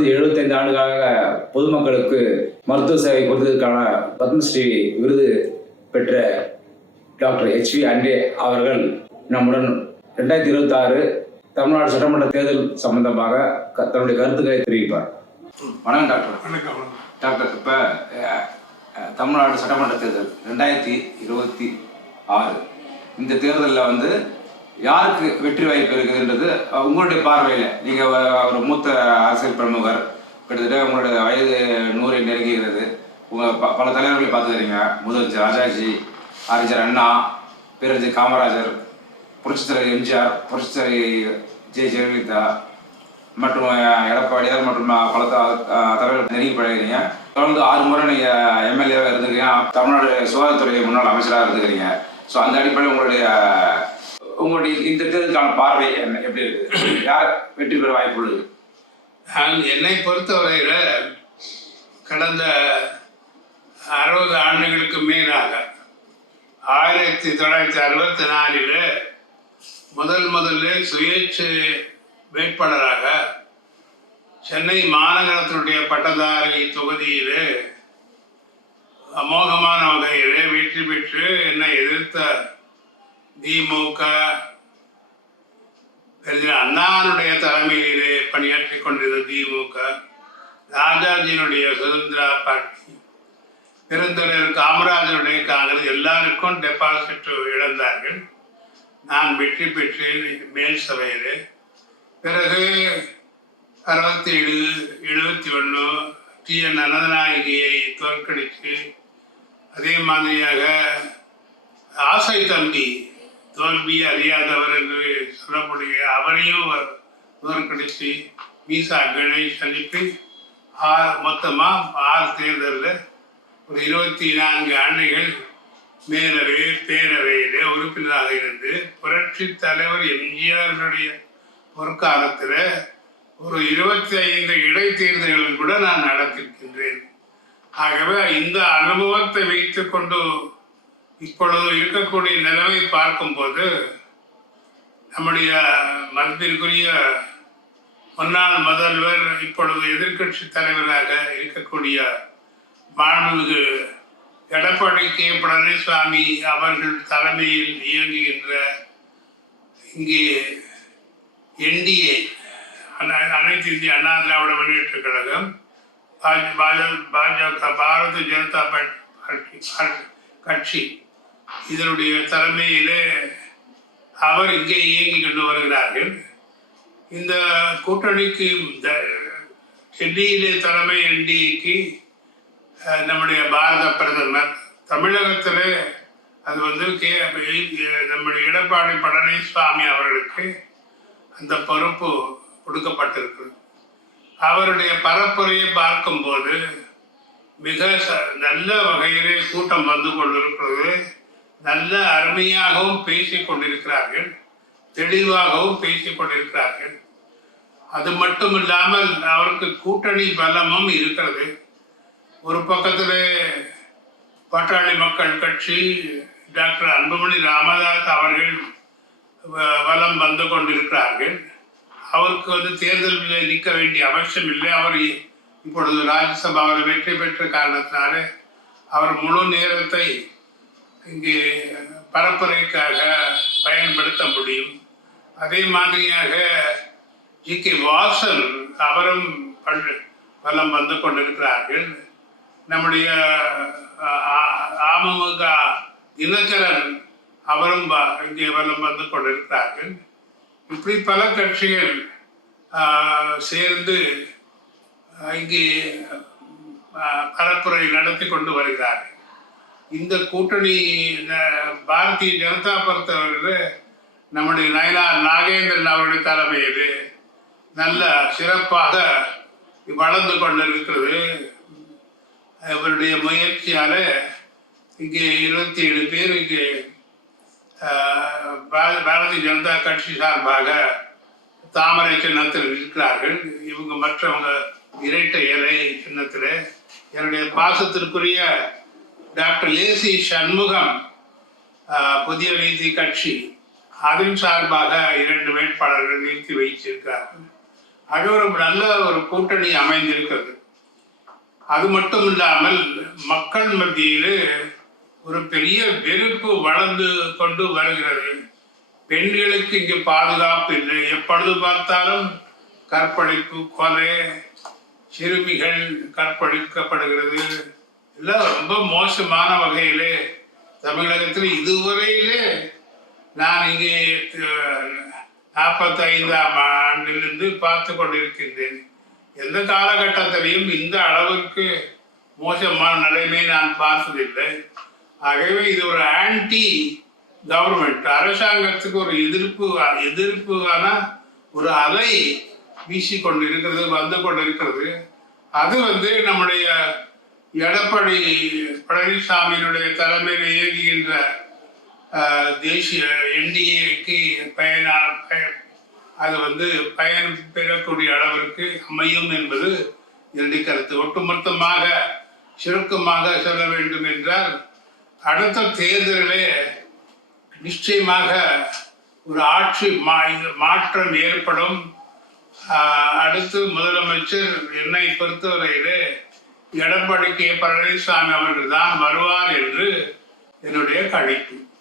தொடர்ந்து 75 ஆண்டுகளாக பொதுமக்களுக்கு மருத்துவ சேவை கொடுத்ததற்கான பத்மஸ்ரீ விருது பெற்ற டாக்டர் HV அண்டே அவர்கள் நம்முடன் 2026 தமிழ்நாடு சட்டமன்ற தேர்தல் சம்பந்தமாக தன்னுடைய கருத்துக்களை தெரிவிப்பார். வணக்கம் டாக்டர். வணக்கம் டாக்டர். இப்போ தமிழ்நாடு சட்டமன்ற தேர்தல் 2026 இந்த தேர்தலில் யாருக்கு வெற்றி வாய்ப்பு இருக்குதுன்றது உங்களுடைய பார்வையில், நீங்கள் ஒரு மூத்த அரசியல் பிரமுகர், கிட்டத்தட்ட உங்களுடைய வயது 100 நெருங்குகிறது. உங்கள் பல தலைவர்களை பார்த்துக்கிறீங்க. முதலமைச்சர் ராஜாஜி, அறிஞர் அண்ணா, பேரறிஞர் காமராஜர், புரட்சித்தலைவர் எம்ஜிஆர், புரட்சித்தலைவர் ஜெயலலிதா மற்றும் எடப்பாடியார் மற்றும் பல தலைவர்கள் நெருங்கி பழகிறீங்க. தொடர்ந்து 6 முறை நீங்கள் எம்எல்ஏவாக இருந்துக்கிறீங்க. தமிழ்நாடு சுகாதாரத்துறை முன்னாள் அமைச்சராக இருந்துக்கிறீங்க. ஸோ அந்த அடிப்படையில் உங்களுடைய இந்த தேர்தலுக்கான பார்வை என்ன, எப்படி இருக்குது? யார் வெற்றி பெற வாய்ப்பு உள்ளது? என்னை பொறுத்தவரையில் கடந்த 60 ஆண்டுகளுக்கு மேலாக 1964 முதல்ல சுயேட்சை வேட்பாளராக சென்னை மாநகரத்தினுடைய பட்டதாரி தொகுதியில் அமோகமான வகையில் வெற்றி பெற்று என்னை எதிர்த்த திமுக அண்ணானுடைய தலைமையிலே பணியாற்றி கொண்டிருந்த திமுக, ராஜாஜியினுடைய சுதந்திரா பார்ட்டி, பெருந்தலைவர் காமராஜனுடைய காங்கிரஸ் எல்லாருக்கும் டெபாசிட் இழந்தார்கள். நான் வெற்றி பெற்றேன் மேல் சபையில். பிறகு 67, 71 TN அனந்தநாயகியை தோற்கடித்து, அதே மாதிரியாக ஆசை தம்பி தோல்வி அறியாதவர் என்று சொல்லக்கூடிய அவரையும் தோற்கடித்து மீசா கணேஷ் அனுப்பி மொத்தமாக 6 தேர்தலில் ஒரு 24 ஆண்டுகள் மேலவை பேரவையில் உறுப்பினராக இருந்து புரட்சி தலைவர் எம்ஜிஆருடைய பொற்காலத்தில் ஒரு 25 இடைத்தேர்தல்கள் கூட நான் நடத்திருக்கின்றேன். ஆகவே இந்த அனுபவத்தை வைத்து கொண்டு இப்பொழுது இருக்கக்கூடிய நிலைமை பார்க்கும்போது நம்முடைய மதிப்பிற்குரிய முன்னாள் முதல்வர், இப்பொழுது எதிர்கட்சி தலைவராக இருக்கக்கூடிய மாண்புமிகு எடப்பாடி K. பழனிசாமி அவர்கள் தலைமையில் இயங்குகின்ற இங்கே NDA அனைத்து இந்திய அண்ணா திராவிட முன்னேற்ற கழகம், பாஜக பாரதிய ஜனதா பார்ட்டி கட்சி, இதனுடைய தலைமையிலே அவர் இங்கே இயங்கி கொண்டு வருகிறார்கள். இந்த கூட்டணிக்கு டெல்லியிலே தலைமை NDAக்கு நம்முடைய பாரத பிரதமர், தமிழகத்தில் அது நம்முடைய எடப்பாடி பழனிசாமி அவர்களுக்கு அந்த பொறுப்பு கொடுக்கப்பட்டிருக்கிறது. அவருடைய பரப்புரையை பார்க்கும்போது மிக நல்ல வகையிலே கூட்டம் வந்து கொண்டிருக்கிறது. நல்ல அருமையாகவும் பேசிக் கொண்டிருக்கிறார்கள், தெளிவாகவும் பேசிக் கொண்டிருக்கிறார்கள். அது மட்டும் இல்லாமல் அவருக்கு கூட்டணி பலமும் இருக்கிறது. ஒரு பக்கத்தில் பாட்டாளி மக்கள் கட்சி டாக்டர் அன்புமணி ராமதாஸ் அவர்கள் வலம் வந்து கொண்டிருக்கிறார்கள். அவருக்கு தேர்தலில் நிற்க வேண்டிய அவசியம் இல்லை. அவர் இப்பொழுது ராஜ்யசபாவில் வெற்றி பெற்ற காரணத்தினால அவர் முழு நேரத்தை இங்கே பரப்புரைக்காக பயன்படுத்த முடியும். அதே மாதிரியாக GK வாசன் அவரும் வலம் வந்து கொண்டிருக்கிறார்கள். நம்முடைய அமமுக தினகரன் அவரும் இங்கே வலம் வந்து கொண்டிருக்கிறார்கள். இப்படி பல கட்சிகள் சேர்ந்து இங்கே பரப்புரை நடத்தி கொண்டு வருகிறார்கள். இந்த கூட்டணி பாரதிய ஜனதா பொறுத்தவரையில் நம்முடைய நயனார் நாகேந்திரன் அவருடைய தலைமையில் நல்ல சிறப்பாக வளர்ந்து கொண்டிருக்கிறது. அவருடைய முயற்சியால் இங்கே 27 பேர் இங்கே பாரதிய ஜனதா கட்சி சார்பாக தாமரை சின்னத்தில் இருக்கிறார்கள். இவங்க மற்றவங்க இரட்டை இலை சின்னத்தில். என்னுடைய பாசத்திற்குரிய டாக்டர் AC சண்முகம் புதிய நீதி கட்சி அதன் சார்பாக 2 வேட்பாளர்கள் நிறுத்தி வைத்திருக்கிறார்கள். ஆக ஒரு நல்ல ஒரு கூட்டணி அமைந்திருக்கிறது. அது மட்டும் இல்லாமல் மக்கள் மத்தியில் ஒரு பெரிய வெறுப்பு வளர்ந்து கொண்டு வருகிறது. பெண்களுக்கு இங்கு பாதுகாப்பு இல்லை, எப்பொழுது பார்த்தாலும் கற்பழிப்பு, கொலை, சிறுமிகள் கற்பழிக்கப்படுகிறது. எல்லாம் ரொம்ப மோசமான வகையிலே தமிழகத்தில் இதுவரையிலே நான் இங்கே 45ஆம் ஆண்டிலிருந்து பார்த்து கொண்டிருக்கின்றேன். எந்த காலகட்டத்திலையும் இந்த அளவிற்கு மோசமான நிலைமை நான் பார்த்ததில்லை. ஆகவே இது ஒரு ஆன்டி கவர்மெண்ட், அரசாங்கத்துக்கு ஒரு எதிர்ப்புக்கான ஒரு அலை வீசிக்கொண்டு இருக்கிறது, வந்து கொண்டு இருக்கிறது. அது நம்முடைய எடப்பாடி பழனிசாமியினுடைய தலைமையில் இயங்குகின்ற தேசிய என்டிஏக்கு அது பயன் பெறக்கூடிய அளவிற்கு அமையும் என்பது என்னுடைய கருத்து. ஒட்டுமொத்தமாக சுருக்கமாக சொல்ல வேண்டும் என்றால், அடுத்த தேர்தலிலே நிச்சயமாக ஒரு ஆட்சி மாற்றம் ஏற்படும். அடுத்து முதலமைச்சர் என்னை பொறுத்தவரையிலே எடப்பாடி கே பழனிசாமி அவர்கள் தான் வருவார் என்று என்னுடைய கணிப்பு.